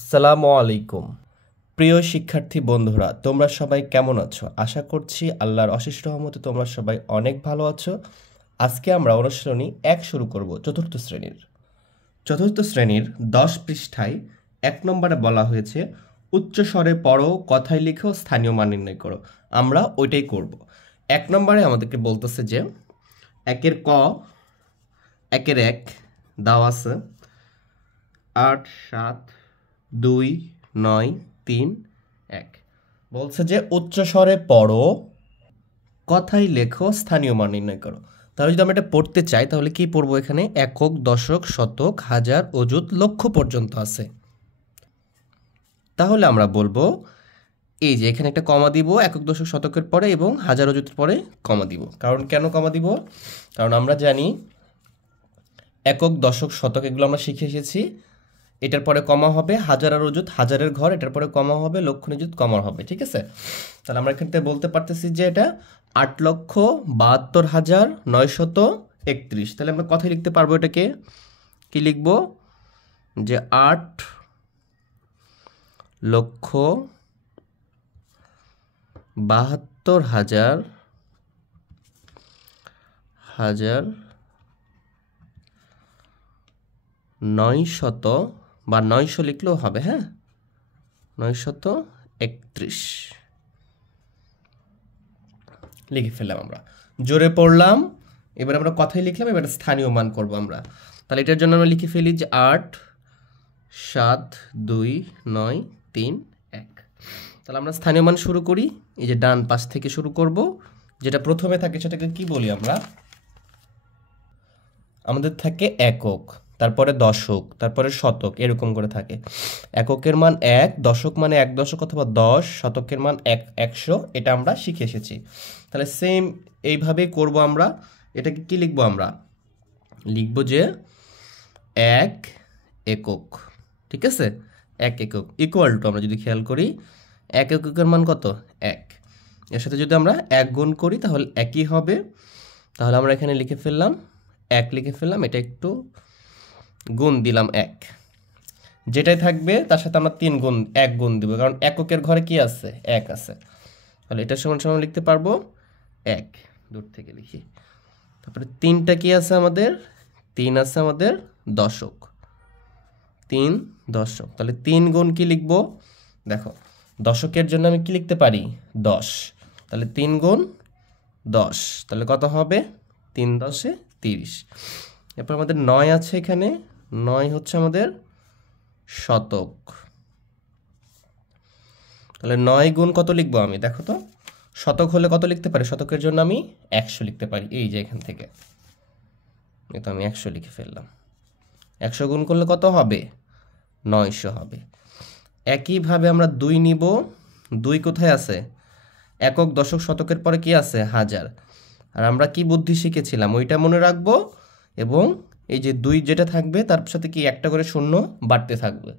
আসসালামু আলাইকুম প্রিয় শিক্ষার্থী বন্ধুরা, তোমরা সবাই কেমন আছো? আশা করছি আল্লাহর অশেষ রহমতে তোমরা সবাই অনেক ভালো আছো। আজকে আমরা অনুশীলনী 1 শুরু করব চতুর্থ শ্রেণীর 10 পৃষ্ঠায় 1 নম্বরে বলা হয়েছে উচ্চ স্বরে পড়ো, কথায় লিখো, স্থানীয় মান নির্ণয় করো। আমরা ওইটাই করব। 1 নম্বরে আমাদেরকে বলতেছে যে একের ক, একের 1 দাও আছে 8 7 2 9 3 1। বলছে যে উচ্চ স্বরে পড়ো, কথাই লেখো, স্থানীয় মান নির্ণয় করো। তাহলে যদি আমরা এটা পড়তে চাই তাহলে কি পড়বো? এখানে একক, দশক, শতক, হাজার, অযুত, লক্ষ পর্যন্ত আছে। তাহলে আমরা বলবো এই যে এখানে একটা কমা দিব একক, দশক, শতকের পরে এবং হাজার, অযুতের পরে কমা দিব। কারণ কেন কমা দিব? কারণ আমরা জানি একক, দশক, শতক এগুলো আমরা শিখে এসেছি। এটার পরে কমা হবে হাজার আর অযুত, হাজারের ঘর, এটার পরে কমা হবে লক্ষ, নিযুত, কমা হবে। ঠিক আছে, তাহলে আমরা এখান থেকে বলতে পারতেছি যে এটা 8,72,931। তাহলে আমরা কথায় লিখতে পারবো এটাকে কি লিখব? যে 8,72,900 বা 900 লিখলেও হবে। হ্যাঁ, 931 লিখে ফেললাম। আমরা জোরে পড়লাম, এবার আমরা কথাই লিখলাম, এবার স্থানীয় মান করব আমরা। তাহলে এটার জন্য আমরা লিখে ফেলি যে 8 7 2 9 3 1। তাহলে আমরা স্থানীয় মান শুরু করি। এই যে ডান পাশ থেকে শুরু করব, যেটা প্রথমে থাকে সেটাকে কি বলি আমরা? আমাদের থাকে একক, তারপরে দশক, তারপরে শতক, এরকম করে থাকে। এককের মান 1, দশক মানে 1 দশক অথবা 10, শতকের মান 100। এটা আমরা শিখে এসেছি। তাহলে সেম এইভাবেই করব আমরা। এটাকে কি লিখবো? আমরা লিখব যে 1 একক। ঠিক আছে, 1 একক ইকুয়াল টু, আমরা যদি খেয়াল করি 1 এককের মান কত? 1। এর সাথে যদি আমরা 1 গুণ করি তাহলে একই হবে। তাহলে আমরা এখানে লিখে ফেললাম 1 লিখে ফেললাম, এটা একটু গুণ দিলাম 1, যেটাই থাকবে তার সাথে আমরা 3 গুণ 1 গুণ দিব, কারণ এককের ঘরে কি আছে? 1 আছে। তাহলে এটা সমান সমান লিখতে পারবো 1, দূর থেকে লিখি। তারপরে 3টা কি আছে আমাদের? 3 আছে আমাদের দশক, 3 দশক। তাহলে 3 গুণ কি লিখবো? দেখো, দশকের জন্য আমি কি লিখতে পারি? 10। তাহলে 3 গুণ 10, তাহলে কত হবে? 3 10 30। এরপর আমাদের 9 আছে এখানে, 9 হচ্ছে আমাদের শতক। তাহলে 9 গুণ কত লিখবো আমি? দেখো তো, শতক হলে কত লিখতে পারি? শতকের জন্য আমি 100 লিখতে পারি। এই যে এখান থেকে তো আমি 100 লিখে ফেললাম। 100 গুণ করলে কত হবে? 900 হবে। একইভাবে আমরা 2 নিব। 2 কোথায় আছে? একক, দশক, শতকের পরে কি আছে? হাজার। আর আমরা কি বুদ্ধি শিখেছিলাম ওইটা মনে রাখবো, এবং এই যে 2 যেটা থাকবে তার সাথে কি একটা করে শূন্য বাড়তে থাকবে।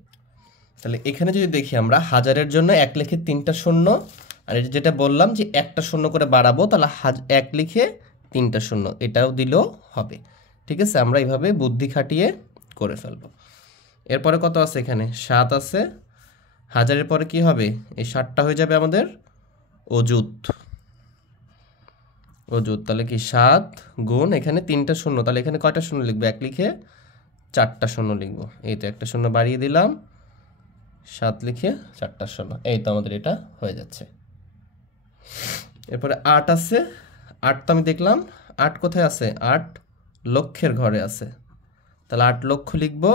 তাহলে এখানে যদি দেখি আমরা হাজারের জন্য 1 লিখে 3টা শূন্য, আর এই যেটা বললাম যে একটা শূন্য করে বাড়াবো, তাহলে 1 লিখে 3টা শূন্য, এটাও দিলেও হবে। ঠিক আছে, আমরা এইভাবে বুদ্ধি খাটিয়ে করে ফেলবো। এরপরে কত আছে? এখানে 7 আছে। হাজারের পরে কি হবে? এই 7টা হয়ে যাবে আমাদের অযুত। তাহলে কি 7 গুণ এখানে 3টা শূন্য, তাহলে এখানে কয়টা শূন্য লিখবো? 1 লিখে 4টা শূন্য লিখবো। এই তো একটা শূন্য বাড়িয়ে দিলাম, 7 লিখে 4টা শূন্য। এই তো আমাদের এটা হয়ে যাচ্ছে। এরপরে 8 আছে। 8 তো আমি দেখলাম 8 কোথায় আছে? 8 লক্ষের ঘরে আছে। তাহলে 8 লক্ষ লিখবো।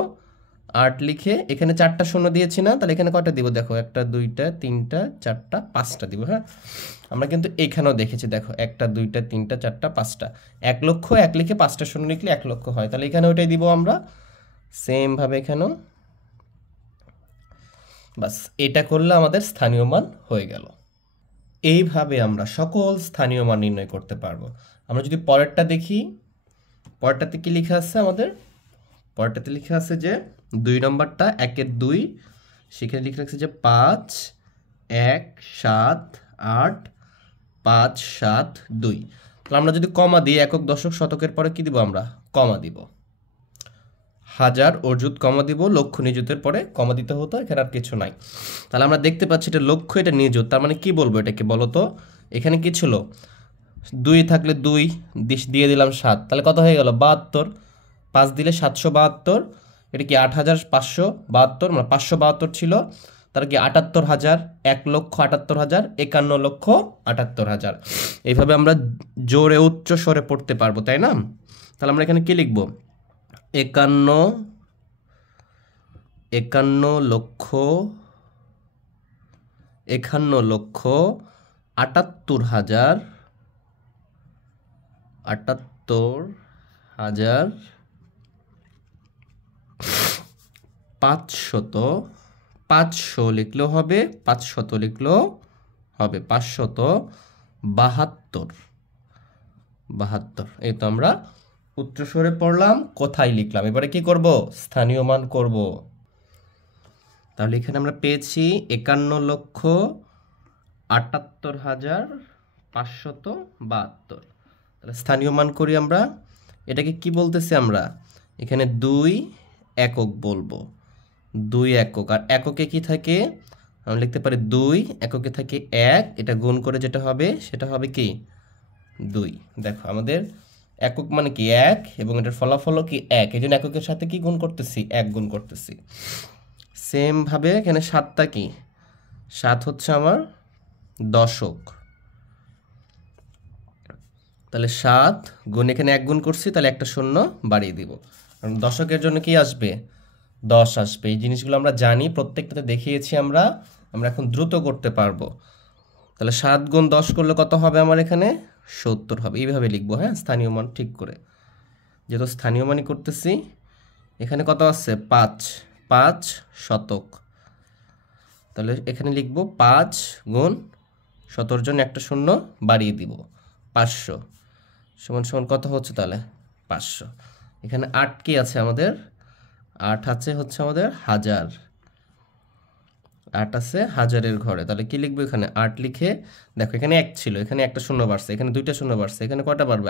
8 লিখে এখানে 4টা শূন্য দিয়েছি না, তাহলে এখানে কয়টা দিব? দেখো, 1টা 2টা 3টা 4টা 5টা দিব। হ্যাঁ, আমরা কিন্তু এখানেও দেখেছি। দেখো, 1টা 2টা 3টা 4টা 5টা। 1 লক্ষ 1 লিখে 5টা শূন্য লিখলে 1 লক্ষ হয়। তাহলে এখানে ওইটাই দিব আমরা। সেম ভাবে এখানেও। বাস, এটা করলে আমাদের স্থানীয় মান হয়ে গেল। এইভাবে আমরা সকল স্থানীয় মান নির্ণয় করতে পারবো। আমরা যদি পরেরটা দেখি, পরেরটাতে কি লেখা আছে আমাদের? পরেরটাতে লেখা আছে যে 2 নম্বরটা 1-এর 2, সেখানে লিখে রাখছে যে 5 1 7 8 5 7 2। তাহলে আমরা যদি কমা দিই একক, দশক, শতকের পরে কি দিব? আমরা কমা দিব। হাজার অযুত কমা দিব, লক্ষ নিযুতের পরে কমা দিতে হতো, এখানে আর কিছু নাই। তাহলে আমরা দেখতে পাচ্ছি এটা লক্ষ, এটা নিযুত, তার মানে কি বলবো এটাকে বলো তো? এখানে কি ছিল? 2 থাকলে 2 দিয়ে দিলাম 7, তাহলে কত হয়ে গেল? 72। 5 দিলে 772, এটা কি 8572, মানে 572 ছিল, তার কি 78,000, 1,78,000, 51,78,000। এইভাবে আমরা জোরে উচ্চ স্বরে পড়তে পারবো, তাই না? তাহলে আমরা এখানে কি লিখবো? 500 লিখলেও হবে, 500 লিখলেও হবে, 572। এই তো আমরা উচ্চস্বরে পড়লাম, কোথায় লিখলাম, এবারে কি করব? স্থানীয় মান করব। তাহলে এখানে আমরা পেয়েছি 51,78,572। তাহলে স্থানীয় মান করি আমরা, এটাকে কি বলতেছি আমরা? এখানে 2 একক বলবো, 2 একক। আর এককে কি থাকে? আমরা লিখতে পারি 2 এককে থাকে 1, এটা গুণ করে যেটা হবে সেটা হবে কি? 2। দেখো আমাদের একক মানে কি 1, এবং এটার ফলাফলও কি 1, এই জন্য এককের সাথে কি গুণ করতেছি? 1 গুণ করতেছি। সেম ভাবে এখানে 7টা কি? 7 হচ্ছে আমার দশক, তাহলে 7 গুণ, এখানে 1 গুণ করছি, তাহলে একটা শূন্য বাড়িয়ে দিব, কারণ দশকের জন্য কি আসবে? 10 আসবে। এই জিনিসগুলো আমরা জানি, প্রত্যেকটাতে দেখিয়েছি আমরা এখন দ্রুত করতে পারবো। তাহলে 7 গুণ 10 করলে কত হবে? আমার এখানে 70 হবে। এইভাবে লিখবো, হ্যাঁ, স্থানীয় মান ঠিক করে, যেহেতু স্থানীয় মানই করতেছি। এখানে কত আছে? 5 শতক, তাহলে এখানে লিখবো 5 গুণ 70 জন একটা শূন্য বাড়িয়ে দিব, 500 সমান সমান কত হচ্ছে? তাহলে 500। এখানে 8 কি আছে আমাদের? 8 আছে হচ্ছে আমাদের 1000, 8 আছে হাজারের ঘরে। তাহলে কি লিখবো? এখানে 8 লিখে, দেখো এখানে 1 ছিল, এখানে একটা শূন্য বাড়ছে, এখানে 2টা শূন্য বাড়ছে, এখানে কয়টা বাড়বে?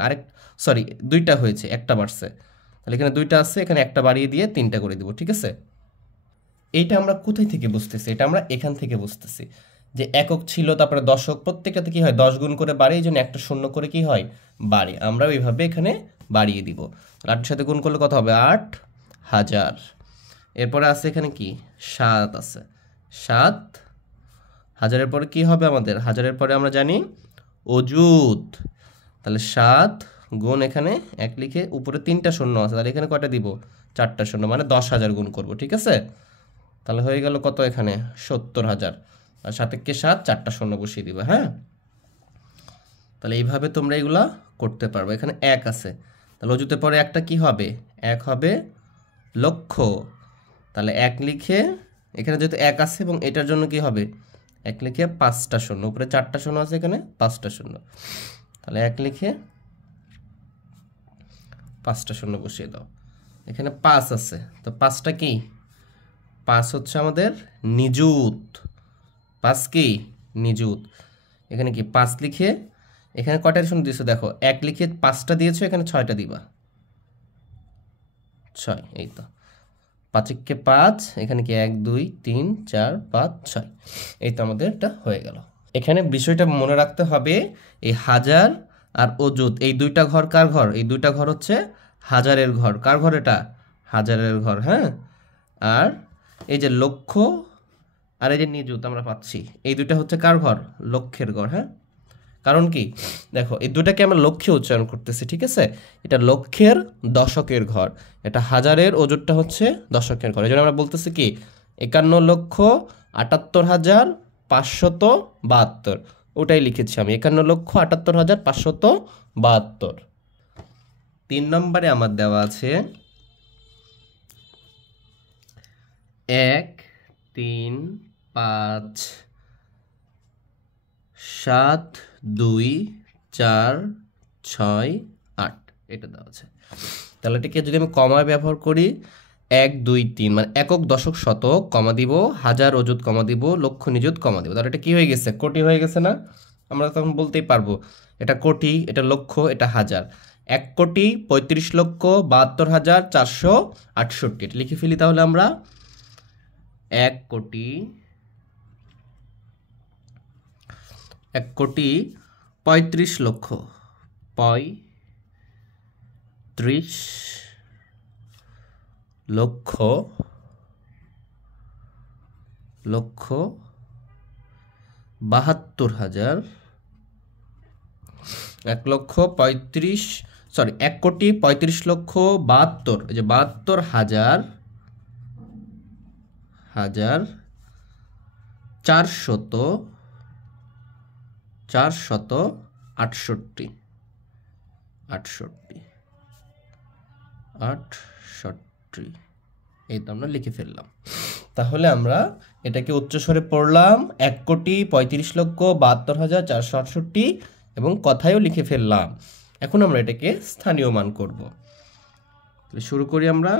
সরি 2টা হয়েছে, একটা বাড়ছে, তাহলে এখানে 2টা আছে, এখানে একটা বাড়িয়ে দিয়ে 3টা করে দিব, ঠিক আছে? এইটা আমরা কোথায় থেকে বুঝতেছি? এটা আমরা এখান থেকে বুঝতেছি যে একক ছিল, তারপরে দশক, প্রত্যেকটাতে কি হয়? 10 গুণ করে বাড়ে, এই জন্য একটা শূন্য করে কি হয়? বাড়ে। আমরা ওইভাবে এখানে বাড়িয়ে দিব। 8-এর সাথে গুণ করলে কত হবে? 8,000। এরপরে আছে এখানে কি? 7 আছে, 7 হাজারের পরে কি হবে আমাদের? হাজারের পরে আমরা জানি অযুত, তাহলে 7 গুণ, এখানে 1 লিখে উপরে 3টা শূন্য আছে, তাহলে এখানে কয়টা দিব? 4টা শূন্য, মানে 10,000 গুণ করব, ঠিক আছে? তাহলে হয়ে গেল কত? এখানে 70,000, আর 7 7, 4টা শূন্য বসিয়ে দিবে, হ্যাঁ? তাহলে এইভাবে তোমরা এগুলা করতে পারবে। এখানে 1 আছে, তাহলে অযুতের পরে একটা কি হবে? 1 হবে লক্ষ, তাহলে 1 লিখে, এখানে যেহেতু 1 আছে এবং এটার জন্য কি হবে? 1 লিখে 5টা শূন্য, উপরে 4টা শূন্য আছে, এখানে 5টা শূন্য, তাহলে 1 লিখে 5টা শূন্য বসিয়ে দাও। এখানে 5 আছে, তো 5টা কি? 5 হচ্ছে আমাদের নিযুত, 5 কি? নিযুত। এখানে কি 5 লিখে, এখানে কয়টা শূন্য দিয়েছো? দেখো 1 লিখে 5টা দিয়েছো, এখানে 6টা দিবা, 6, এই তো 5 5, এখানে কি 1 2 3 4 5 6, এই তো আমাদের এটা হয়ে গেল। এখানে বিষয়টা মনে রাখতে হবে, এই হাজার আর অযুত, এই দুইটা ঘর কার ঘর? এই দুইটা ঘর হচ্ছে হাজারের ঘর। কার ঘর এটা? হাজারের ঘর, হ্যাঁ। আর এই যে লক্ষ আর এই যে নিযুত আমরা পাচ্ছি, এই দুইটা হচ্ছে কার ঘর? লক্ষের ঘর, হ্যাঁ। কারণ কি? দেখো এই দুটাকে আমরা লক্ষ্যে উচ্চারণ করতেছি, ঠিক আছে? এটা লক্ষের দশকের ঘর, এটা হাজারের অযুতটা হচ্ছে দশকের ঘর। এই জন্য আমরা বলতেছি কি 51,78,572, ওটাই লিখেছি আমি, 51,78,572। 3 নম্বরে আমার দেওয়া আছে 1 3 5 7 2 4 6 8, এটা দেওয়া আছে। তাহলে এটাকে যদি আমি কমায় ব্যবহার করি, 1 2 3, মানে একক দশক শতক কমা দিব, হাজার অযুত কমা দিব, লক্ষ নিযুত কমা দিব, তাহলে এটা কি হয়ে গেছে? কোটি হয়ে গেছে না? আমরা তখন বলতেই পারবো এটা কোটি, এটা লক্ষ, এটা হাজার। 1,35,72,468 এটা লিখে ফেলি তাহলে আমরা 1,35,35,35,000,000 72,000 1,35,72,000 এই যে 72,468 এই তো আমরা লিখে ফেললাম। তাহলে আমরা এটাকে উচ্চস্বরে পড়লাম 1,35,72,468 এবং কথায়ও লিখে ফেললাম। এখন আমরা এটাকে স্থানীয় মান করব। শুরু করি আমরা।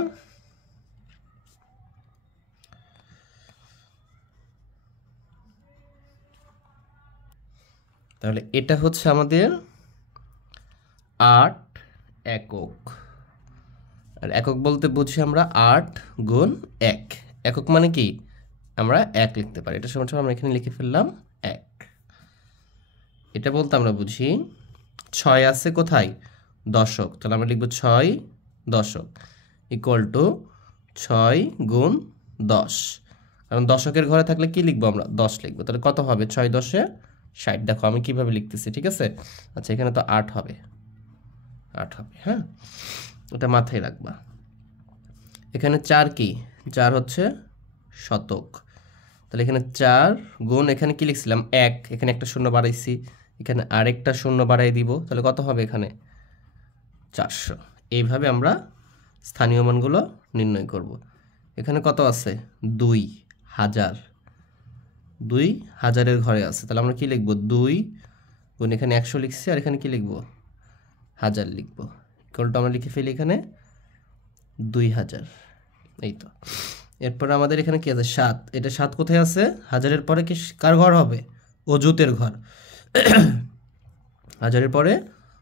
তাহলে এটা হচ্ছে আমাদের 8 একক। আর একক বলতে বুঝি আমরা 8 গুণ 1। একক মানে কি? আমরা 1 লিখতে পারি। এটা সমান আমরা এখানে লিখে ফেললাম 1। এটা বলতে আমরা বুঝি 6 আছে কোথায়? দশক। তাহলে আমরা লিখব 6 দশক ইকুয়াল টু 6 গুণ 10। কারণ দশকের ঘরে থাকলে কি লিখবো আমরা? 10 লিখবো। তাহলে কত হবে? 6 10 60। দেখো আমি কিভাবে লিখতেছি, ঠিক আছে? আচ্ছা, এখানে তো 8 হবে, 8 হবে। হ্যাঁ, এটা মাথায় রাখবা। এখানে 4 কি? 4 হচ্ছে শতক। তাহলে এখানে 4 গুণ এখানে কি লিখছিলাম? 1। এখানে একটা শূন্য বাড়াইছি, এখানে আরেকটা শূন্য বাড়াই দিব। তাহলে কত হবে এখানে? 400। এইভাবে আমরা স্থানীয় মানগুলো নির্ণয় করব। এখানে কত আছে? 2000। 2000-এর ঘরে আছে। তাহলে আমরা কি লিখব? 2 গুণ এখানে 100 লিখছি, আর এখানে কি লিখব? 1000 লিখব। ইকুয়াল টু আমরা লিখে ফেলি এখানে 2000। এই তো। এরপর আমাদের এখানে কি আছে? 7। এটা 7 কোথায় আছে? 1000-এর পরে কি কার ঘর হবে? অযুতের ঘর। 1000-এর পরে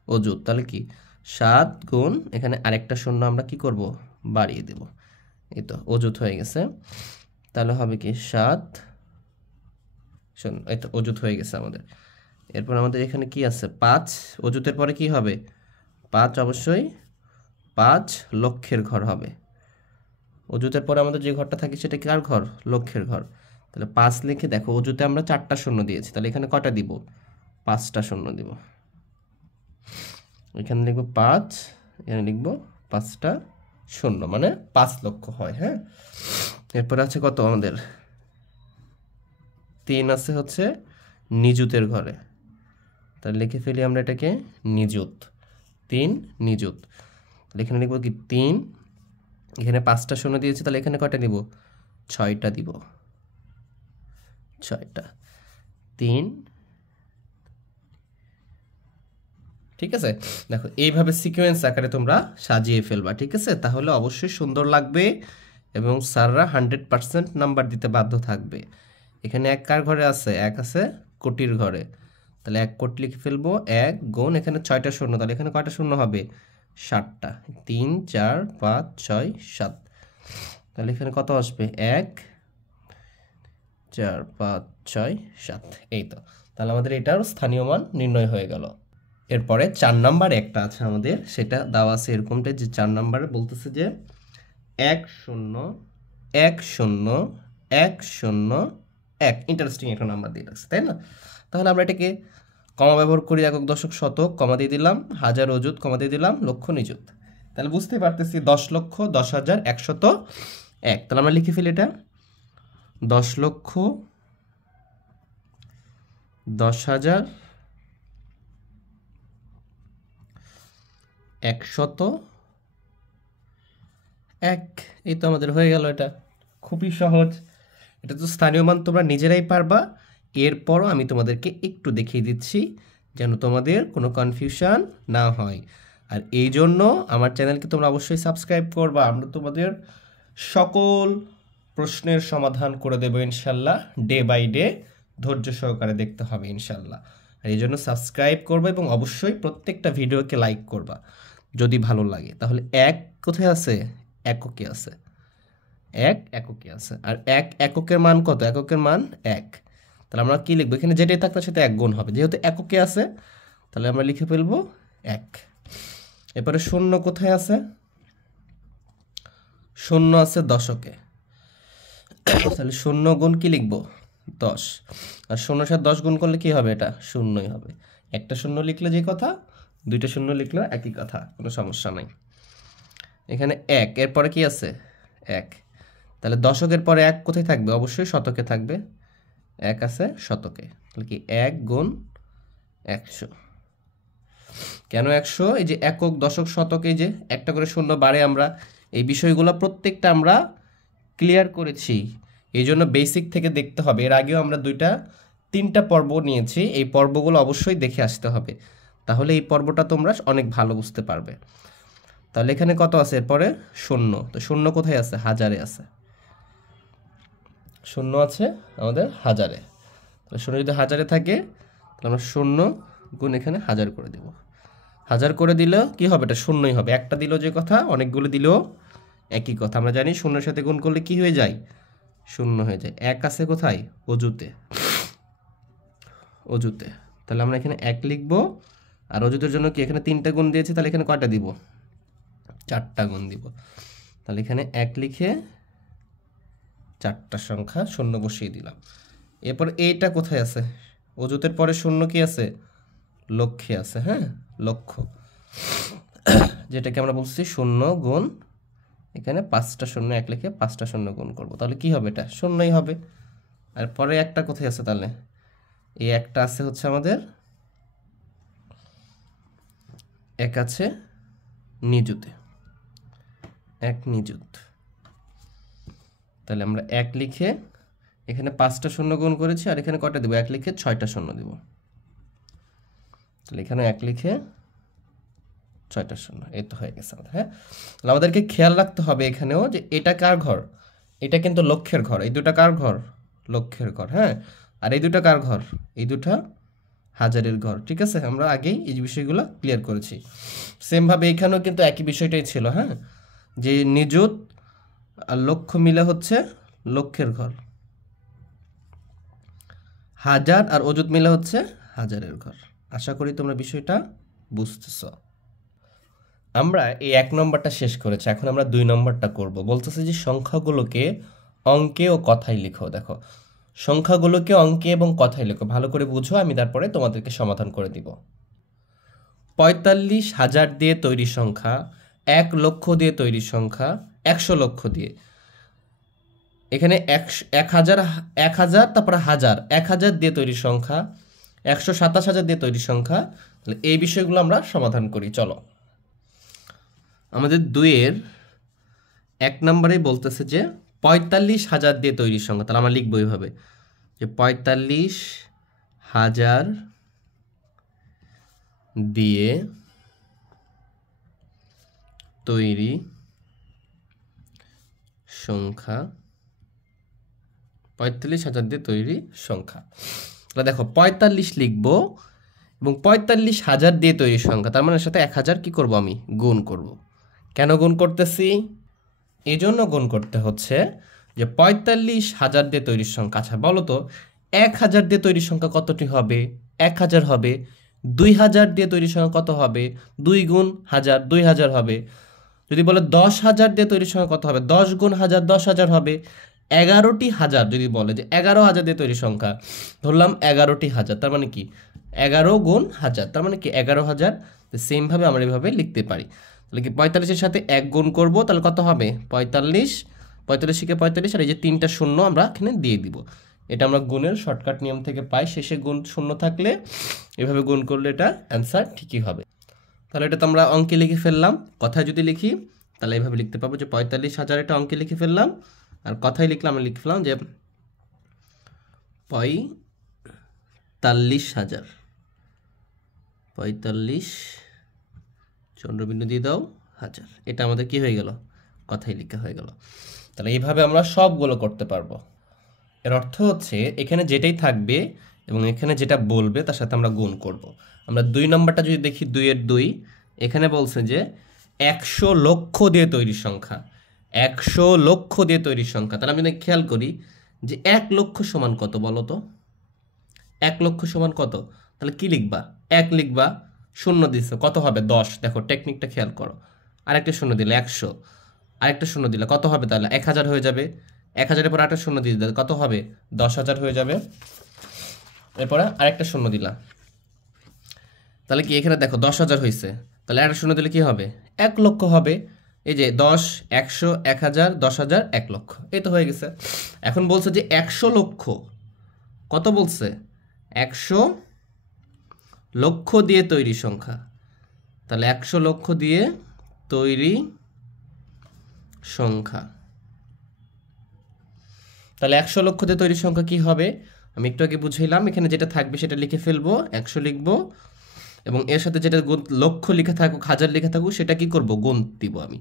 অযুত। তাহলে কি 7 গুণ এখানে আরেকটা শূন্য আমরা কি করব? বাড়িয়ে দেব। এই তো অযুত হয়ে গেছে। তাহলে হবে কি 7 শূন্য। এই তো অযুত হয়ে গেছে আমাদের। এরপর আমাদের এখানে কি আছে? 5। অযুতের পরে কি হবে? 5 অবশ্যই 5 লক্ষের ঘর হবে। অযুতের পরে আমাদের যে ঘরটা থাকে সেটা কার ঘর? লক্ষের ঘর। তাহলে 5 লিখে দেখো, অযুতে আমরা 4টা শূন্য দিয়েছি, তাহলে এখানে কটা দিব? 5টা শূন্য দিব। এখানে লিখবো 5, এখানে লিখবো 5টা শূন্য, মানে 5 লক্ষ হয়। হ্যাঁ, এরপরে আছে কত আমাদের? 3 আছে হচ্ছে নিযুতের ঘরে। তাহলে লিখে ফেলি আমরা এটাকে নিযুত। 3 নিযুত। তাহলে এখানে লিখবো কি 3, এখানে 5টা শূন্য দিয়েছি, তাহলে এখানে কয়টা দিব? 6টা দিব। 6টা। 3। ঠিক আছে, দেখো এইভাবে সিকোয়েন্স আকারে তোমরা সাজিয়ে ফেলবা। ঠিক আছে, তাহলে অবশ্যই সুন্দর লাগবে এবং স্যাররা 100% নাম্বার দিতে বাধ্য থাকবে। এখানে 1 কার ঘরে আছে? 1 আছে কোটির ঘরে। তাহলে 1 কোটি লিখে ফেলবো। 1 গুণ এখানে 6টা শূন্য, তাহলে এখানে কয়টা শূন্য হবে? 7টা। 3 4 5 6 7। তাহলে এখানে কত আসবে? 1 4 5 6 7। এই তো। তাহলে আমাদের এটার স্থানীয় মান নির্ণয় হয়ে গেল। এরপরে 4 নাম্বার একটা আছে আমাদের, সেটা দেওয়া আছে এরকমটা যে 4 নাম্বারে বলতেছে যে 1 0 1 0 1 0 1। ইন্টারেস্টিং একটা নাম্বার দিয়ে রাখছে, তাই না? তাহলে আমরা এটাকে কমা ব্যবহার করি। একক দশক শতক কমা দিয়ে দিলাম, হাজার অযুত কমা দিয়ে দিলাম, লক্ষ নিযুত। তাহলে বুঝতেই পারতেছি 10 লক্ষ 10,000 101। তাহলে আমরা লিখে ফেলি এটা 10 লক্ষ 10,000 101। এই তো আমাদের হয়ে গেল। এটা খুবই সহজ। এটা তো স্থানীয় মান তোমরা নিজেরাই পারবা। এরপরও আমি তোমাদেরকে একটু দেখিয়ে দিচ্ছি যেন তোমাদের কোনো কনফিউশন না হয়। আর এই জন্য আমার চ্যানেলকে তোমরা অবশ্যই সাবস্ক্রাইব করবা। আমরা তোমাদের সকল প্রশ্নের সমাধান করে দেবো ইনশাল্লাহ। ডে বাই ডে ধৈর্য সহকারে দেখতে হবে ইনশাল্লাহ। আর এই জন্য সাবস্ক্রাইব করবা এবং অবশ্যই প্রত্যেকটা ভিডিওকে লাইক করবা। যদি ভালো লাগে। তাহলে এক কোথায় আছে? এককে আছে, এক এককে আছে। আর এক এককের মান কত? এককের মান এক। তাহলে আমরা কি লিখবো? এখানে যেটাই থাক তার সাথে এক গুণ হবে, যেহেতু এককে আছে তাহলে আমরা লিখে ফেলবো এক। এরপরে শূন্য কোথায় আছে? শূন্য আছে দশকে, তাহলে শূন্য গুণ কি লিখবো? 10। আর শূন্যর সাথে 10 গুণ করলে কি হবে? এটা শূন্যই হবে। একটা শূন্য লিখলে যে কথা, দুইটা শূন্য লিখলে একই কথা, কোনো সমস্যা নাই। এখানে এক, এরপরে কি আছে? এক। তাহলে দশকের পরে এক কোথায় থাকবে? অবশ্যই শতকে থাকবে, এক আছে শতকে। তাহলে কি 1 গুণ 100। কেন 100? এই যে একক, দশক, শতক, এই যে একটা করে শূন্য বাড়ে, আমরা এই বিষয়গুলো প্রত্যেকটা আমরা ক্লিয়ার করেছি। এই জন্য বেসিক থেকে দেখতে হবে। এর আগেও আমরা 3টা পর্ব নিয়েছি, এই পর্বগুলো অবশ্যই দেখে আসতে হবে, তাহলে এই পর্বটা তোমরা অনেক ভালো বুঝতে পারবে। তাহলে এখানে কত আছে? এরপরে শূন্য। তো শূন্য কোথায় আছে? হাজারে আছে। শূন্য আছে আমাদের হাজারে। তাহলে শূন্য যদি হাজারে থাকে তাহলে আমরা শূন্য গুণ এখানে হাজার করে দেব। হাজার করে দিলেও কি হবে? এটা শূন্যই হবে। একটা দিলেও যে কথা, অনেকগুলো দিলেও একই কথা। আমরা জানি শূন্যের সাথে গুণ করলে কি হয়ে যায়? শূন্য হয়ে যায়। এক আছে কোথায়? অজুতে, অজুতে। তাহলে আমরা এখানে এক লিখব। আর অজুতের জন্য কি এখানে 3টা গুণ দিয়েছি, তাহলে এখানে কয়টা দিব? 4টা গুণ দিব। তাহলে এখানে এক লিখে 4টা সংখ্যা শূন্য বসিয়ে দিলাম। এরপর এইটা কোথায় আছে? অজুতের পরে শূন্য কি আছে? লক্ষ্যে আছে। হ্যাঁ, লক্ষ্য, যেটাকে আমরা বলছি শূন্য গুণ, এখানে 5টা শূন্য এক লিখে 5টা শূন্য গুণ করব, তাহলে কি হবে? এটা শূন্যই হবে। আর পরে একটা কোথায় আছে? তাহলে এই একটা আছে হচ্ছে আমাদের, এক আছে নিযুতে, এক নিযুত। তাহলে আমরা এক লিখে এখানে 5টা শূন্য গুণ করেছি, আর এখানে কয়টা দেব? এক লিখে 6টা শূন্য দেব। তাহলে এখানে এক লিখে 6টা শূন্য, এই তো হয়ে গেছে আমাদের। হ্যাঁ, তাহলে আমাদেরকে খেয়াল রাখতে হবে এখানেও যে এটা কার ঘর? এটা কিন্তু লক্ষ্যের ঘর। এই দুটা কার ঘর? লক্ষ্যের ঘর। হ্যাঁ, আর এই দুটা কার ঘর? এই দুটা হাজারের ঘর। ঠিক আছে, আমরা আগেই এই বিষয়গুলো ক্লিয়ার করেছি। সেমভাবে এখানেও কিন্তু একই বিষয়টাই ছিল। হ্যাঁ, যে নিযুত আর লক্ষ্য মিলে হচ্ছে লক্ষ্যের ঘর, হাজার আর অযুত মিলে হচ্ছে হাজারের ঘর। আশা করি তোমরা বিষয়টা বুঝতেছ। আমরা এই 1 নম্বরটা শেষ করেছি, এখন আমরা 2 নম্বরটা করব। বলতেছে যে সংখ্যাগুলোকে অঙ্কে ও কথায় লিখো। দেখো, সংখ্যাগুলোকে অঙ্কে এবং কথায় লিখো, ভালো করে বুঝো, আমি তারপরে তোমাদেরকে সমাধান করে দিব। 45,000 দিয়ে তৈরি সংখ্যা, 1 লক্ষ দিয়ে তৈরি সংখ্যা, 100 লক্ষ দিয়ে, এখানে 1,000 তারপরে হাজার, 1,000 দিয়ে তৈরি সংখ্যা, 127,000 দিয়ে তৈরি সংখ্যা। তাহলে এই বিষয়গুলো আমরা সমাধান করি। চলো, আমাদের 2-এর 1 নম্বরে বলতেছে যে 45,000 দিয়ে তৈরি সংখ্যা। তাহলে আমরা লিখবো এইভাবে যে 45,000 দিয়ে তৈরি সংখ্যা, 45,000 দিয়ে তৈরি সংখ্যা। তাহলে দেখো 45 লিখবো এবং 45,000 দিয়ে তৈরি সংখ্যা, তার মানে সাথে 1,000 কি করব? আমি গুণ করব। কেন গুণ করতেছি? এই জন্য গুণ করতে হচ্ছে যে 45,000 দিয়ে তৈরি সংখ্যা। আচ্ছা বলো তো, 1,000 দিয়ে তৈরি সংখ্যা কতটি হবে? 1,000 হবে। 2,000 দিয়ে তৈরি সংখ্যা কত হবে? 2 গুণ হাজার, 2,000 হবে। যদি বলে 10,000 দিয়ে তৈরি সংখ্যা কত হবে? 10 গুণ হাজার, 10,000 হবে। 11টি হাজার যদি বলে যে 11,000 দিয়ে তৈরি সংখ্যা, ধরলাম 11টি হাজার, তার মানে কি 11 গুণ হাজার, তার মানে কি 11,000। সেমভাবে আমরা এইভাবে লিখতে পারি। তাহলে কি 45-এর সাথে 1 গুণ করব, তাহলে কত হবে? 45, 45 থেকে 45, আর এই যে 3টা শূন্য আমরা এখানে দিয়ে দিব। এটা আমরা গুণের শর্টকাট নিয়ম থেকে পাই, শেষে গুণ শূন্য থাকলে এভাবে গুণ করলে এটা অ্যান্সার ঠিকই হবে। তাহলে এটা তো আমরা অঙ্কে লিখে ফেললাম। কথায় যদি লিখি তাহলে এইভাবে লিখতে পাবো যে 45,000 এটা অঙ্কে লিখে ফেললাম, আর কথায় লিখলাম, আমরা লিখে ফেললাম যে 45,000, 45 চন্দ্রবিন্দু দিয়ে দাও হাজার। এটা আমাদের কি হয়ে গেল? কথায় লিখা হয়ে গেল। তাহলে এইভাবে আমরা সবগুলো করতে পারবো। এর অর্থ হচ্ছে এখানে যেটাই থাকবে এবং এখানে যেটা বলবে তার সাথে আমরা গুণ করব। আমরা 2 নম্বরটা যদি দেখি, 2-এর 2, এখানে বলছে যে 100 লক্ষ দিয়ে তৈরি সংখ্যা, 100 লক্ষ দিয়ে তৈরি সংখ্যা। তাহলে আমি যদি খেয়াল করি যে 1 লক্ষ সমান কত বলো তো, 1 লক্ষ সমান কত? তাহলে কি লিখবা? 1 লিখবা, শূন্য দিচ্ছে, কত হবে? 10। দেখো টেকনিকটা খেয়াল করো, আরেকটা শূন্য দিলে 100, আরেকটা শূন্য দিলে কত হবে? তাহলে 1000 হয়ে যাবে। 1000-এর পর আরেকটা শূন্য দিয়ে দিলে কত হবে? 10,000 হয়ে যাবে। এরপরে আরেকটা শূন্য দিলা, তাহলে কি এখানে দেখো 10,000 হয়েছে। তাহলে একটা শূন্য দিলে কি হবে? 1 লক্ষ হবে। এই যে 10, 100, 1000, 10,000, 1 লক্ষ, এই তো হয়ে গেছে। এখন বলছে যে 100 লক্ষ, কত বলছে? 100 লক্ষ দিয়ে তৈরি সংখ্যা। তাহলে 100 লক্ষ দিয়ে তৈরি সংখ্যা, তাহলে 100 লক্ষ দিয়ে তৈরি সংখ্যা কি হবে? আমি একটু আগে বুঝাইলাম, এখানে যেটা থাকবে সেটা লিখে ফেলবো, 100 লিখবো, এবং এর সাথে যেটা লক্ষ লিখে থাকুক, হাজার লিখে থাকুক, সেটা কি করব? গুণ দিব আমি।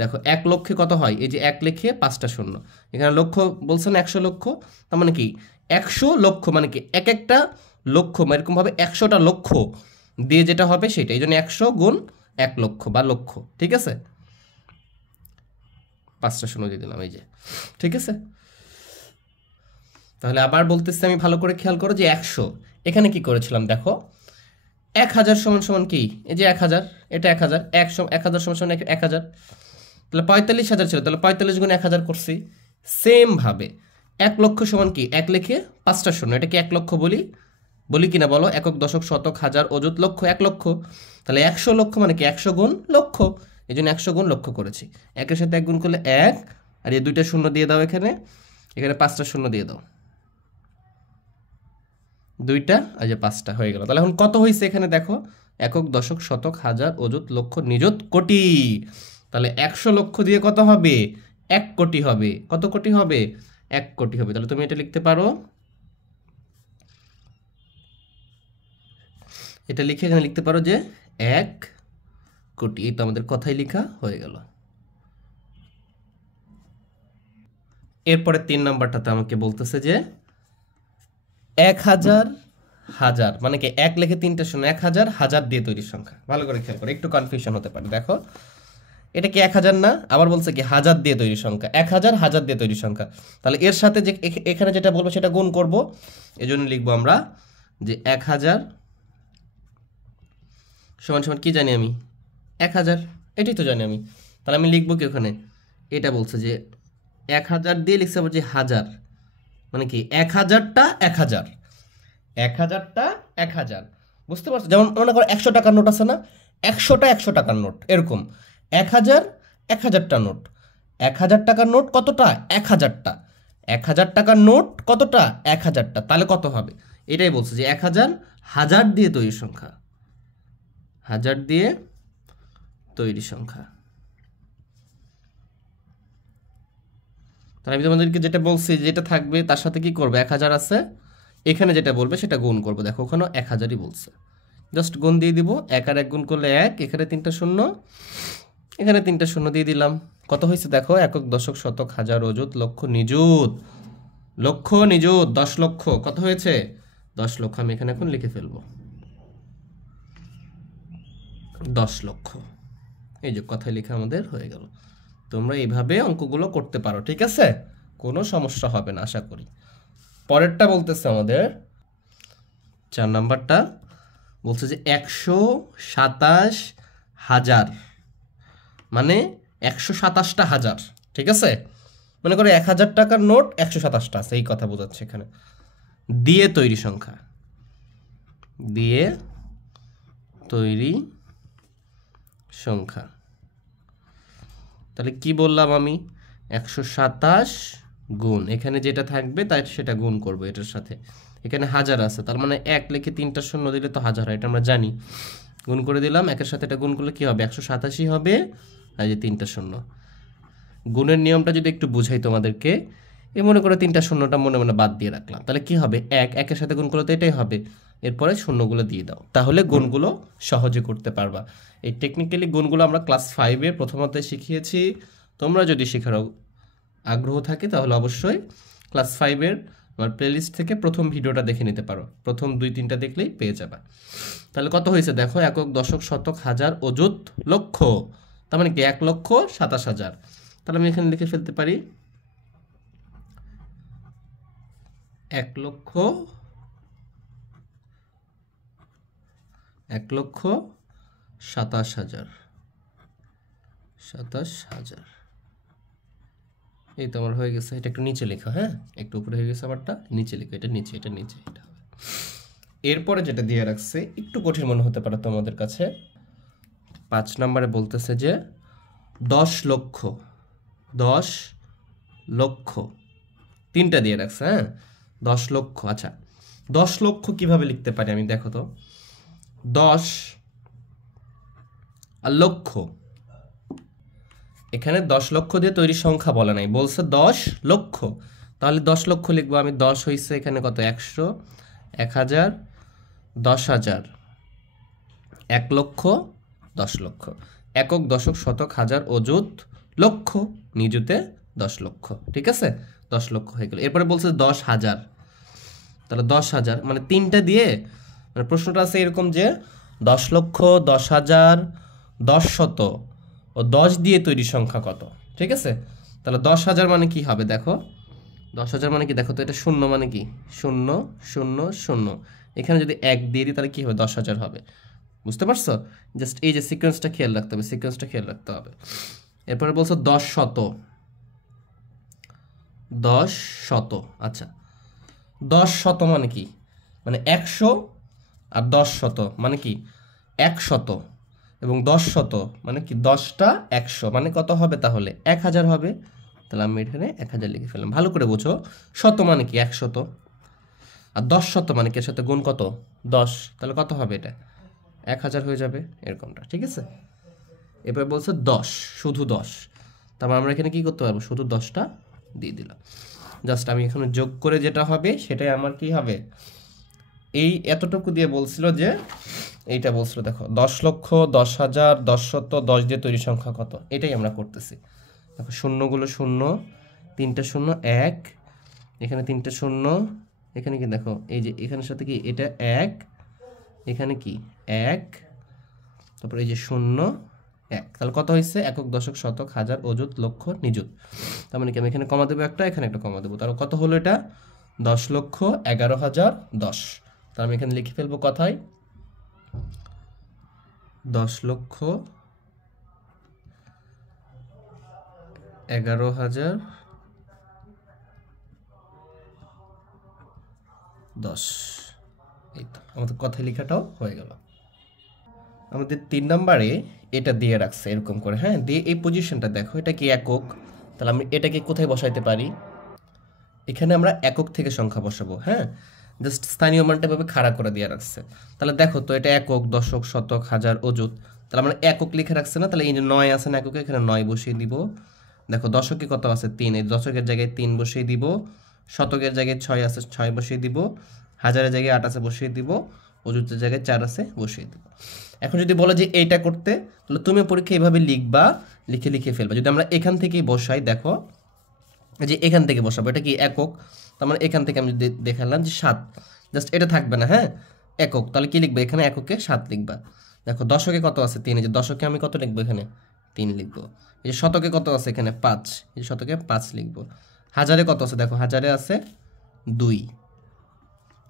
দেখো 1 লক্ষে কত হয়? এই যে 1 লিখে 5টা শূন্য, এখানে লক্ষ বলছেন 100 লক্ষ, তার মানে কি 100 লক্ষ মানে কি এক একটা লক্ষ, এরকমভাবে 100টা লক্ষ দিয়ে যেটা হবে সেটা, এই জন্য 100 গুণ 1 লক্ষ বা লক্ষ, ঠিক আছে? 5টা শূন্য দিয়ে দিলাম, এই যে, ঠিক আছে। তাহলে আবার বলতেছি আমি, ভালো করে খেয়াল করো যে 100 এখানে কি করেছিলাম দেখো, 1000 সমান সমান কি? এই যে 1000, এটা 1000, 1000 সমান সমান 1000, তাহলে 45,000 ছিল, তাহলে 45 গুণ 1000 করছি। সেম ভাবে 1 লক্ষ সমান কি? 1 লিখে 5টা শূন্য, এটাকে 1 লক্ষ বলি কিনা বলো? একক, দশক, শতক, হাজার, অযুত, লক্ষ, 1 লক্ষ। তাহলে 100 লক্ষ মানে কি? 100 গুণ লক্ষ, এই জন্য 100 গুণ লক্ষ করেছি। 1-এর সাথে 1 গুণ করলে 1, আর এই 2টা শূন্য দিয়ে দাও, এখানে 5টা শূন্য দিয়ে দাও, 2টা, আর যে 5টা হয়ে গেল। তাহলে এখন কত হয়েছে এখানে দেখো, একক, দশক, শতক, হাজার, অযুত, লক্ষ, নিযুত, কোটি। তাহলে 100 লক্ষ দিয়ে কত হবে? 1 কোটি হবে। কত কোটি হবে? 1 কোটি হবে। তাহলে তুমি এটা লিখতে পারো, এটা লিখে এখানে লিখতে পারো যে 1 কোটি। এই তো আমাদের কথাই লেখা হয়ে গেল। এরপরে 3 নাম্বারটাতে আমাকে বলতেছে যে 1000 হাজার মানে কি? 1 লিখে 3টা শূন্য, 1000 হাজার দিয়ে তৈরি সংখ্যা। ভালো করে খেয়াল করো, একটু কনফিউশন হতে পারে। দেখো এটা কি 1000 না? আবার বলছে কি হাজার দিয়ে তৈরি সংখ্যা, 1000 হাজার দিয়ে তৈরি সংখ্যা। তাহলে এর সাথে যে এখানে যেটা বলবো সেটা গুণ করব, এজন্য লিখবো আমরা যে 1000 সমান সমান কি জানি আমি? 1000, এটাই তো জানি আমি। তাহলে আমি লিখবো কি ওখানে? এটা বলছে যে 1000 দিয়ে লিখছে আবার যে হাজার, মানে কি 1000টা 1000, 1000টা 1000, বুঝতে পারছো? যেমন মনে করো 100 টাকার নোট আছে না, 100টা 100 টাকার নোট, এরকম 1000 1000টা নোট। 1000 টাকার নোট কতটা? 1000টা। 1000 টাকার নোট কতটা? 1000টা। তাহলে কত হবে? এটাই বলছে যে 1000 হাজার দিয়ে তৈরি সংখ্যা, হাজার দিয়ে তৈরি সংখ্যা। তাহলে আমি তোমাদেরকে যেটা বলছি, যেটা থাকবে তার সাথে কি করবে? 1000 আছে, এখানে যেটা বলবে সেটা গুণ করবো। দেখো ওখানেও 1000ই বলছে, জাস্ট গুণ দিয়ে দিব। 1 আর 1 গুণ করলে 1, এখানে 3টা শূন্য, এখানে 3টা শূন্য দিয়ে দিলাম। কত হয়েছে দেখো? একক, দশক, শতক, হাজার, অযুত, লক্ষ, নিযুত, লক্ষ, নিযুত, 10 লক্ষ। কত হয়েছে? 10 লক্ষ। আমি এখানে এখন লিখে ফেলবো 10 লক্ষ। এই যে কথায় লেখা আমাদের হয়ে গেল। তোমরা এইভাবে অঙ্কগুলো করতে পারো, ঠিক আছে? কোনো সমস্যা হবে না আশা করি। পরেরটা বলতেছে আমাদের 4 নাম্বারটা, বলছে যে 127,000 মানে 127টা হাজার, ঠিক আছে? মনে করো 1000 টাকার নোট 127টা আছে, এই কথা বোঝাচ্ছে এখানে। দিয়ে তৈরি সংখ্যা, দিয়ে তৈরি সংখ্যা। তাহলে কি বললাম আমি? 127 গুণ, এখানে যেটা থাকবে তাই সেটা গুণ করব এটার সাথে। এখানে হাজার আছে, তার মানে 1 লিখে 3টা শূন্য দিলে তো হাজার হয়, এটা আমরা জানি। গুণ করে দিলাম, একের সাথে এটা গুণ করলে কি হবে? 187 হবে, আর যে 3টা শূন্য। গুণের নিয়মটা যদি একটু বুঝাই তোমাদেরকে, মনে করে 3টা শূন্যটা মনে মনে বাদ দিয়ে রাখলাম, তাহলে কি হবে? 1 একের সাথে গুণ করলে তো এটাই হবে, এরপরে শূন্যগুলো দিয়ে দাও, তাহলে গুণগুলো সহজে করতে পারবা। এই টেকনিক্যালি গুণগুলো আমরা ক্লাস 5-এ প্রথম অধ্যায়ে শিখিয়েছি। তোমরা যদি শেখার আগ্রহ থাকে তাহলে অবশ্যই ক্লাস 5-এর আমার প্লেলিস্ট থেকে প্রথম ভিডিওটা দেখে নিতে পারো, প্রথম 2-3টা দেখলেই পেয়ে যাবা। তাহলে কত হয়েছে দেখো? একক, দশক, শতক, হাজার, অযুত, লক্ষ। তার মানে কি 1,27,000। তাহলে আমি এখানে লিখে ফেলতে পারি 1,27,000। এই তো আমার হয়ে গেছে। এটা একটু নিচে লেখো, হ্যাঁ, একটু উপরে হয়ে গেছে আমারটা, নিচে লেখো, এটা নিচে, এটা নিচে, এটা হবে। এরপরে যেটা দিয়ে রাখছে একটু কঠিন মনে হতে পারে তোমাদের কাছে, 5 নম্বরে বলতেছে যে 10 লক্ষ, 10 লক্ষ, তিনটা দিয়ে রাখছে, হ্যাঁ, 10 লক্ষ। আচ্ছা, 10 লক্ষ কিভাবে লিখতে পারি আমি, দেখো তো, 10 আর লক্ষ, এখানে 10 লক্ষ দিয়ে তৈরি সংখ্যা বলে নাই, বলছে 10 লক্ষ। তাহলে 10 লক্ষ লিখবো আমি, 10 হয়েছে এখানে কত, 100, 1000, 10,000, 1 লক্ষ, 10 লক্ষ, একক, দশক, শতক, হাজার, অযুত, লক্ষ, নিযুতে 10 লক্ষ। ঠিক আছে, 10 লক্ষ হয়ে গেল। এরপরে বলছে 10,000, তাহলে 10,000 মানে তিনটা দিয়ে, মানে প্রশ্নটা আছে এরকম যে 10 লক্ষ, 10,000, 10 শত ও 10 দিয়ে তৈরি সংখ্যা কত। ঠিক আছে, তাহলে 10,000 মানে কি হবে, দেখো 10,000 মানে কি, দেখো তো, এটা শূন্য মানে কি, 0 0 0, এখানে যদি 1 দিয়ে দিই তাহলে কি হবে, 10,000 হবে। বুঝতে পারছো? জাস্ট এই যে সিকোয়েন্সটা খেয়াল রাখতে হবে, সিকোয়েন্সটা খেয়াল রাখতে হবে। এরপরে বলছো 10 শত, 10 শত। আচ্ছা, 10 শত মানে কি, মানে 100, আর 10 শত মানে কি 100, এবং 10 শত মানে কি 10টা 100, মানে কত হবে তাহলে 1000 হবে। তাহলে আমি এখানে 1000 লিখে ফেললাম। ভালো করে বোঝো, শত মানে কি 100, আর 10 শত মানে কি এর সাথে গুণ কত 10, তাহলে কত হবে, এটা 1000 হয়ে যাবে, এরকমটা। ঠিক আছে, এবার বলছে 10, শুধু 10, তারপর আমরা এখানে কি করতে পারবো, শুধু 10টা দিয়ে দিলাম। জাস্ট আমি এখানে যোগ করে যেটা হবে সেটাই আমার কি হবে, এই এতটুকু দিয়ে বলছিল যে এইটা বলছিল, দেখো 10 লক্ষ, 10,000, 10 শত, 10 দিয়ে তৈরি সংখ্যা কত, এটাই আমরা করতেছি। দেখো শূন্যগুলো শূন্য, 3টে শূন্য, 1, এখানে 3টে শূন্য, এখানে কি দেখো এই যে এখানের সাথে কি এটা 1, এখানে কি 1, তারপর এই যে 0, 1, তাহলে কত হয়েছে, একক, দশক, শতক, হাজার, অযুত, লক্ষ, নিযুত। তার মানে কি আমি এখানে কমা দেবো একটা, এখানে একটা কমা দেবো, তাহলে কত হলো এটা 10 লক্ষ 11,000 10। তাহলে আমি এখানে লিখে ফেলবো কথায় 10 লক্ষ 11,000 10। এই তো আমাদের কথায় লেখাটাও হয়ে গেল। আমাদের 3 নম্বরে এটা দিয়ে রাখছে এরকম করে, হ্যাঁ, দিয়ে এই পজিশনটা দেখো, এটা কি একক, তাহলে আমি এটাকে কোথায় বসাইতে পারি, এখানে আমরা একক থেকে সংখ্যা বসাবো, হ্যাঁ, জাস্ট স্থানীয় মানটা এভাবে খাড়া করে দিয়ে রাখছে। তাহলে দেখো তো, এটা একক, দশক, শতক, হাজার, অযুত, তাহলে আমরা একক লিখে রাখছে না, তাহলে এই যে 9 আছে না এককে, এখানে 9 বসিয়ে দিব। দেখো দশকে কত আছে 3, এই দশকের জায়গায় 3 বসিয়ে দিব, শতকের জায়গায় 6 আছে 6 বসিয়ে দিব, হাজারের জায়গায় 8 আছে বসিয়ে দিব, অযুতের জায়গায় 4 আছে বসিয়ে দিব। এখন যদি বলো যে এইটা করতে, তাহলে তুমি পরীক্ষা এইভাবে লিখবা, লিখে লিখে ফেলবা। যদি আমরা এখান থেকেই বসাই, দেখো যে এখান থেকে বসাবো, এটা কি একক, তার মানে এখান থেকে আমি দেখালাম যে 7, জাস্ট এটা থাকবে না, হ্যাঁ, একক, তাহলে কি লিখবো, এখানে এককে 7 লিখবা। দেখো দশকে কত আছে 3, এই যে দশকে আমি কত লিখবো, এখানে 3 লিখবো। এই যে শতকে কত আছে, এখানে 5, এই যে শতকে 5 লিখবো। হাজারে কত আছে, দেখো হাজারে আছে 2।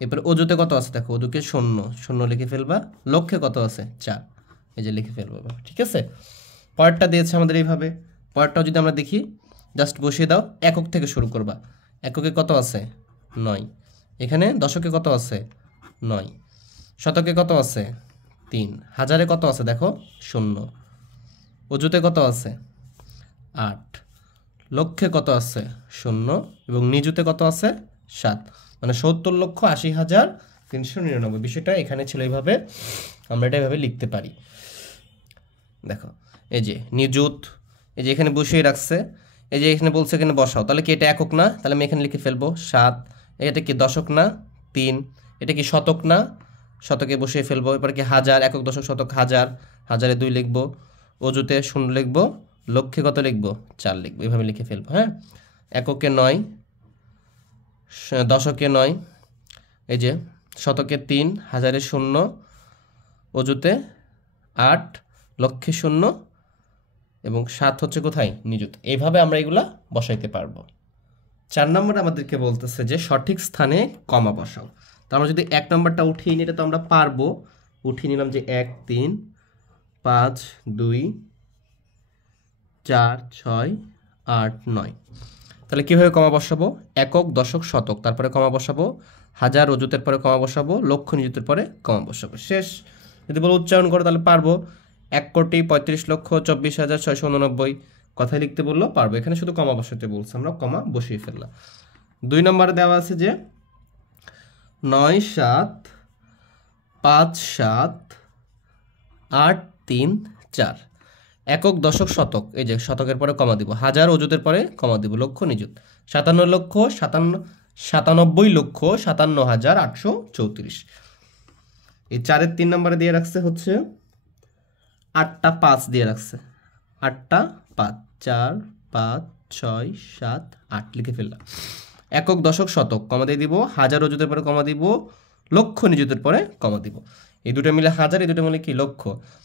এরপরে অযুতে কত আছে, দেখো অযুকে 0 0 লিখে ফেলবা। লক্ষ্যে কত আছে 4, এই যে লিখে ফেলবো। ঠিক আছে, পরেরটা দিয়েছে আমাদের এইভাবে। পরেরটাও যদি আমরা দেখি, জাস্ট বসিয়ে দাও, একক থেকে শুরু করবা। এককে কত আছে 9, এখানে দশকে কত আছে 9, শতকে কত আছে 3, হাজারে কত আছে দেখো 0, অযুতে কত আছে 8, লক্ষে কত আছে 0, এবং নিযুতে কত আছে 7, মানে 70,80,399। বিষয়টা এখানে ছিল এইভাবে, আমরা এটা এইভাবে লিখতে পারি। দেখো এই যে নিযুত, এই যে এখানে বসিয়ে রাখছে, এই যে এখানে বলছে এখানে বসাও, তাহলে কি এটা একক না, তাহলে আমি এখানে লিখে ফেলবো 7। এটা কি দশক না 3, এটা কি শতক না, শতকে বসিয়ে ফেলবো। এরপর কি হাজার, একক, দশক, শতক, হাজার, হাজারে 2 লিখবো, অযুতে 0 লিখবো, লক্ষে কত লিখবো 4 লিখবো, এইভাবে লিখে ফেলবো। হ্যাঁ, এককে 9, দশকে 9, এই যে শতকে 3, হাজারে 0, অযুতে 8, লক্ষে 0, এবং 7 হচ্ছে কোথায় নিযুত। এইভাবে আমরা এগুলা বসাইতে পারবো। 4 নম্বর আমাদেরকে বলতেছে যে সঠিক স্থানে কমা বসাও। তো আমরা যদি 1 নম্বরটা উঠিয়ে নিই, এটা তো আমরা পারবো। উঠিয়ে নিলাম যে 1 3 5 2 4 6 8 9। তাহলে কীভাবে কমা বসাবো? একক, দশক, শতক, তারপরে কমা বসাবো, হাজার অযুতের পরে কমা বসাবো, লক্ষ নিযুতের পরে কমা বসাবো, শেষ। যদি বলো উচ্চারণ করো তাহলে পারবো। 1,35,24,689 কথায় লিখতে বললো, পারবো। এখানে শুধু কমা বসাতে বলছে, আমরা কমা বসিয়ে ফেললাম। 2 নম্বরে দেওয়া আছে যে 9 7 5 7 8 3 4। একক, দশক, শতক, এই যে শতকের পরে কমা দিব, হাজার অযুতের পরে কমা দিব, লক্ষ নিযুত, 97,57,834। এই 4-এর 3 নম্বরে দিয়ে রাখছে হচ্ছে 8টা 5 দিয়ে রাখছে, 8টা 5, 4 5 6 7 8 লিখে ফেললাম। একক, দশক, শতক কমা দিয়ে দিব, হাজার অযুতের পরে কমা দিব, লক্ষ নিযুতের পরে কমা দিব। এই দুটো মিলে হাজার, এই দুটো মিলে কি লক্ষ।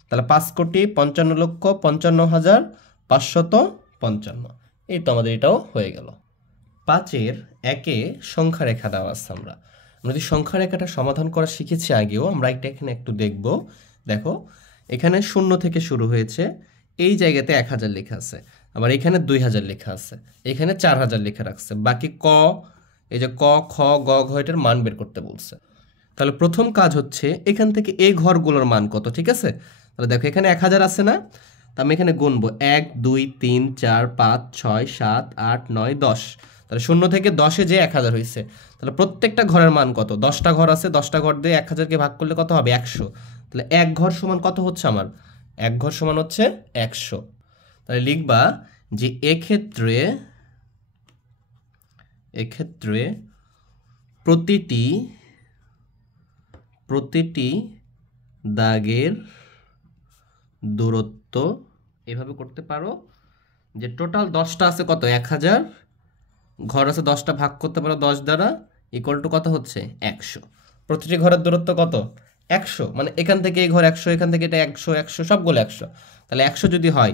তাহলে 5,55,55,555। এই তো আমাদের এটাও হয়ে গেল। 5-এর 1-এ সংখ্যা রেখা দেওয়া আছে। আমরা যদি সংখ্যা রেখাটা সমাধান করা শিখেছি আগেও, আমরা এটা এখানে একটু দেখব। দেখো এখানে 0 থেকে শুরু হয়েছে, এই জায়গাতে 1000 লেখা আছে, আবার এখানে 2000 লেখা আছে, এখানে 4000 লেখা রাখছে। বাকি ক, এই যে ক খ গ ঘ, এটার মান বের করতে বলছে। তাহলে প্রথম কাজ হচ্ছে এখান থেকে এই ঘরগুলোর মান কত, ঠিক আছে? তাহলে দেখো এখানে 1000 আছে না, তা আমি এখানে গুনবো 1 2 3 4 5 6 7 8 9 10। তাহলে 0 থেকে 10-এ যে 1000 হয়েছে, তাহলে প্রত্যেকটা ঘরের মান কত? 10টা ঘর আছে, 10টা ঘর দিয়ে 1000-কে ভাগ করলে কত হবে? 100। তাহলে এক ঘর সমান কত হচ্ছে আমার? এক ঘর সমান হচ্ছে 100। তাহলে লিখবা যে এক্ষেত্রে প্রতিটি দাগের দূরত্ব, এভাবে করতে পারো যে টোটাল 10টা আছে কত? 1000 ঘর আছে, 10টা ভাগ করতে পারো 10 দ্বারা, ইকুয়াল টু কত হচ্ছে? 100। প্রতিটি ঘরের দূরত্ব কত? 100। মানে এখান থেকে এই ঘর 100, এখান থেকে এটা 100 100 সবগুলো 100। তাহলে 100 যদি হয়,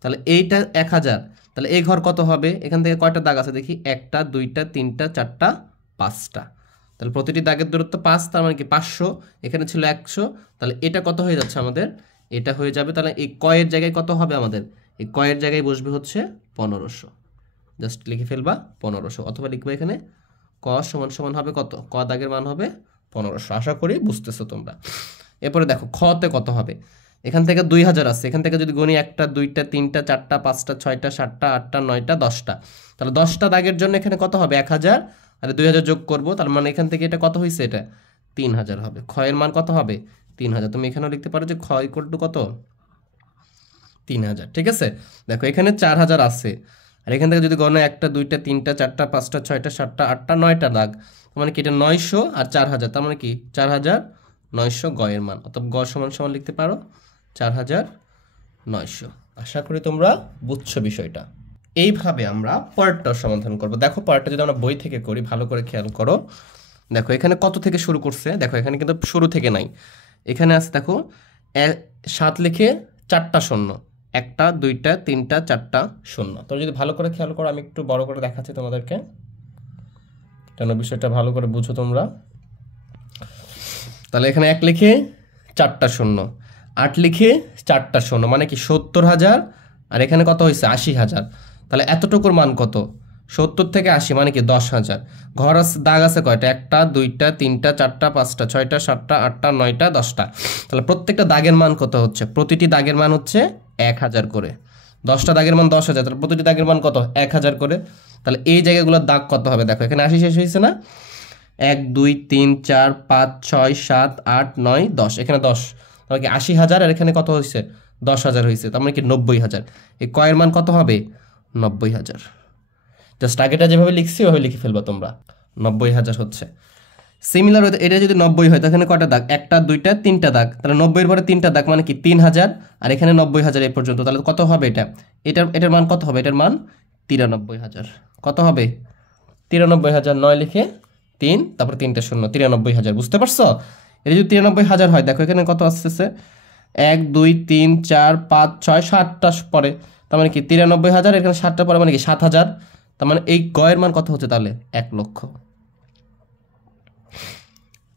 তাহলে এইটা 1000, তাহলে এই ঘর কত হবে? এখান থেকে কয়টা দাগ আছে দেখি, 1টা 2টা 3টা 4টা 5টা। তাহলে প্রতিটি দাগের দূরত্ব 5, তার মানে কি 500। এখানে ছিল 100, তাহলে এটা কত হয়ে যাচ্ছে আমাদের? এটা হয়ে যাবে। তাহলে এই কয়ের জায়গায় কত হবে আমাদের? এই কয়ের জায়গায় বসবে হচ্ছে 1500। জাস্ট লিখে ফেলবা 1500, অথবা লিখবা এখানে ক সমান সমান হবে কত? ক দাগের মান হবে 1500। আশা করি বুঝতেছো তোমরা। এরপরে দেখো খতে কত হবে। এখান থেকে 2000 আছে, এখান থেকে যদি গণি 1টা 2টা 3টা 4টা 5টা 6টা 7টা 8টা 9টা 10টা, তাহলে 10টা দাগের জন্য এখানে কত হবে? 1000 আর 2000 যোগ করব, তার মানে এখান থেকে এটা কত হয়েছে? এটা 3000 হবে। ক্ষয়ের মান কত হবে? 3000। তুমি এখানেও লিখতে পারো যে ক্ষয় ইকুয়াল টু কত? 3000। ঠিক আছে, দেখো এখানে 4000 আছে, আর এখান থেকে যদি গণনা 1টা 2টা 3টা 4টা 5টা 6টা 7টা 8টা 9টা দাগ, তার মানে কি এটা 900 আর 4000, তার মানে কি 4900 গয়ের মান। অর্থাৎ গ সমান সমান লিখতে পারো 4900। আশা করি তোমরা বুঝছো বিষয়টা। এইভাবে আমরা পরেরটাও সমাধান করব। দেখো পরেরটা যদি আমরা বই থেকে করি, ভালো করে খেয়াল করো। দেখো এখানে কত থেকে শুরু করছে, দেখো এখানে কিন্তু শুরু থেকে নাই, এখানে আছে দেখো 7 লিখে 4টা শূন্য, 1টা 2টা 3টা 4টা শূন্য। তো যদি ভালো করে খেয়াল করো, আমি একটু বড় করে দেখাচ্ছি তোমাদেরকে, কেন বিষয়টা ভালো করে বুঝো তোমরা। তাহলে এখানে 1 লিখে 4টা শূন্য, 8 লিখে 4টা শূন্য, মানে কি 70000, আর এখানে কত হয়েছে? 80000। তাহলে এতটুকুর মান কত? 70 থেকে 80, মানে কি 10000। ঘর আছে, দাগ আছে কয়টা? 1টা 2টা 3টা 4টা 5টা 6টা 7টা 8টা 9টা 10টা। তাহলে প্রত্যেকটা দাগের মান কত হচ্ছে? প্রতিটি দাগের মান হচ্ছে 1000 করে। 10টা দাগের মান 10000, তাহলে প্রতিটি দাগের মান কত? 1000 করে। তাহলে এই জায়গাগুলোর দাগ কত হবে? দেখো এখানে 80 শেষ হয়েছে না, 1 2 3 4 5 6 7 8 9 10, এখানে 10, তাহলে কি 80000, আর এখানে কত হয়েছে? 10000 হয়েছে, তার মানে কি 90000। এই কয়ের মান কত হবে? 90000। জাস্ট আগেটা যেভাবে লিখছি ওইভাবে লিখে ফেলবা তোমরা, 90000 হচ্ছে। সিমিলার এটা যদি 90 হয়, তাহলে কয়টা দাগ? 1টা 2টা 3টা দাগ, তাহলে 90-এর পরে 3টা দাগ, মানে কি 3000, আর এখানে 90000 এই পর্যন্ত। তাহলে কত হবে এটা? এটার মান কত হবে? এটার মান 93000। কত হবে? 93000। 9 লিখে 3, তারপর 3টা শূন্য, 93000। বুঝতে পারছো? এটা যদি 93000 হয়, দেখো এখানে কত আসতেছে? 1 2 3 4 5 6 7টা পরে, তার মানে কি 93,000, এখানে 7টা পরে মানে কি 7,000। তার মানে এই গয়ের মান কত হচ্ছে তাহলে 1 লক্ষ।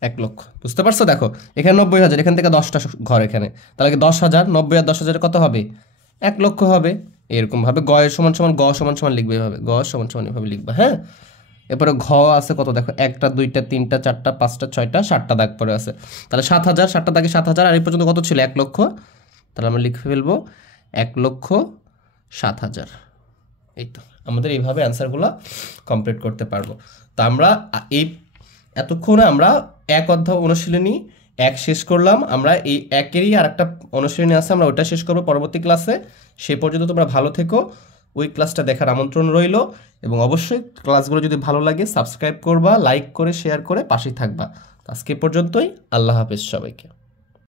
1 লক্ষ, বুঝতে পারছো? দেখো এখানে 90,000, এখান থেকে 10টা ঘর, এখানে তাহলে কি 10,000, 90 আর 10,000 কত হবে? 1 লক্ষ হবে। এরকম ভাবে গয়ের সমান সমান গ সমান সমান লিখবে, এভাবে গ সমান সমান এভাবে লিখবা। হ্যাঁ, এরপরে ঘ আছে কত দেখো, 1টা 2টা 3টা 4টা 5টা 6টা 7টা দাগ পরে আছে। তাহলে 7,000, 7টা দাগে 7,000, আর এই পর্যন্ত কত ছিল? 1 লক্ষ। তাহলে আমরা লিখে ফেলবো 1,07,000। এই তো আমাদের এইভাবে অ্যান্সারগুলো কমপ্লিট করতে পারবো। তো আমরা এই এতক্ষণে আমরা এক অধ্যায় অনুশীলনী 1 শেষ করলাম। আমরা এই একেরই আর একটা অনুশীলনী আছে, আমরা ওটা শেষ করবো পরবর্তী ক্লাসে। সে পর্যন্ত তোমরা ভালো থেকো, ওই ক্লাসটা দেখার আমন্ত্রণ রইল। এবং অবশ্যই ক্লাসগুলো যদি ভালো লাগে সাবস্ক্রাইব করবা, লাইক করে শেয়ার করে পাশেই থাকবা। আজকে পর্যন্তই, আল্লাহ হাফেজ সবাইকে।